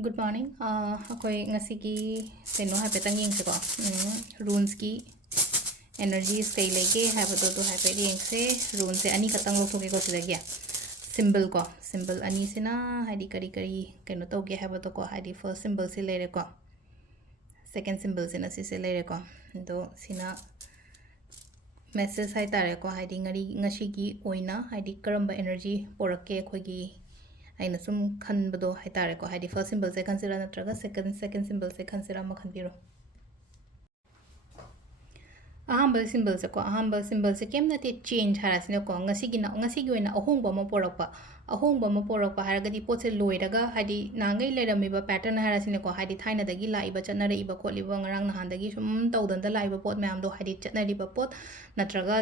Good morning. Okay, Ngasigi keno haipetang yengse ko. Runes ki energies kay lege hapeto to haipet yengse runes se ani katang lokhoge ko sidagya. Symbol ani sina haidi kari keno toge hapeto ko haidi first symbol se lere ko. Second symbol sina se lere ko. Do sina message hai tare ko haidi ngasigi oina haidi karamba energy porake khogi aina sum khanbado haitare ko haidi first symbol se consider natraga second symbol se consider ma khanbiro ahamba symbol se kem nate change harasina ko ngasigi oina ahongba ma porakpa haragadi potse loiraga haidi nangai leramiba pattern harasina ko haidi thaina dagi laiba chanare iba kholiba ngarang nahandagi sum tawdanda laiba pot mayam do haidi chatnariba pot natraga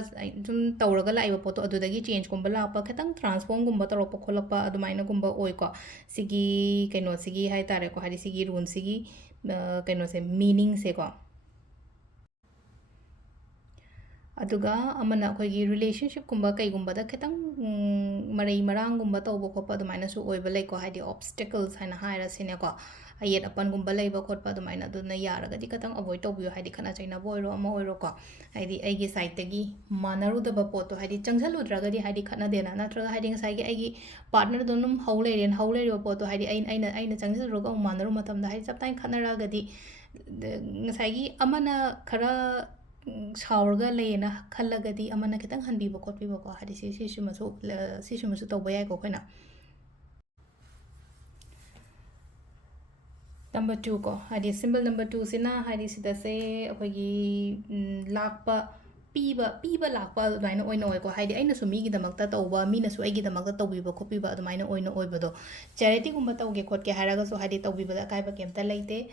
sum tawraga laiba pot adudagi change gumba lapa khetang transform gumba taropa kholakpa adumaina gumba oi ko sigi kaino sigi haitare ko haidi sigi rune sigi kaino se meaning se ko aduga amana khogi relationship kumba kai gumba da khetang marai marang gumba tawba khopa adumaina su oiba lei ko haidi obstacles haina haira sine ko ayet apan gumba leiba khotpa adumaina aduna yaraga di khetang avoid tawbiyo haidi khana chaina boiro ama oiro ko haidi aigi side tagi manaru da pot to haidi changsalu draga di haidi khana dena natraga haidi ngasai gi aigi partner donum haulere pot to haidi aina changsalu ga manaru matam da haidi chaptain khana raga di ngasai gi amana khara saurga lena khallagadi amana kitang hanbiba khotbiba ko hadi sisumasu tawba yai ko khona number 2 ko hadi symbol number 2 sina hadi sida se akhoi lakpa piba lakpa adumaina oina oi ko hadi aina su migi damakta tawba mina su aigi damakta tawbiba khopiba adumaina oina oibado charity gumba tawge khotke haraga so hadi tawbiba da kaiba kemta leite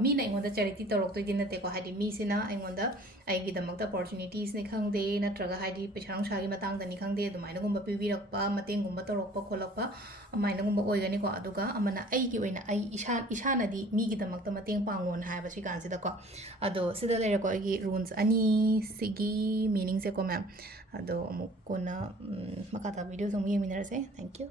mina ingonda charity tawrok to dinate ko hadi mi sina ingonda aigi damakta opportunities ni khangde natraga hadi pesarang shagi matang dani khangde adumaina gumba pibirakpa mateng gumba tawrokpa kholakpa amaina gumba oigani ko aduga amana aigi oina ai isana di migi damakta mateng pangon haiba si kansida ko ado sida lere ko aigi runes ani sigi meaning se ko ma'am ado amuk kona makata video song yeminarase thank you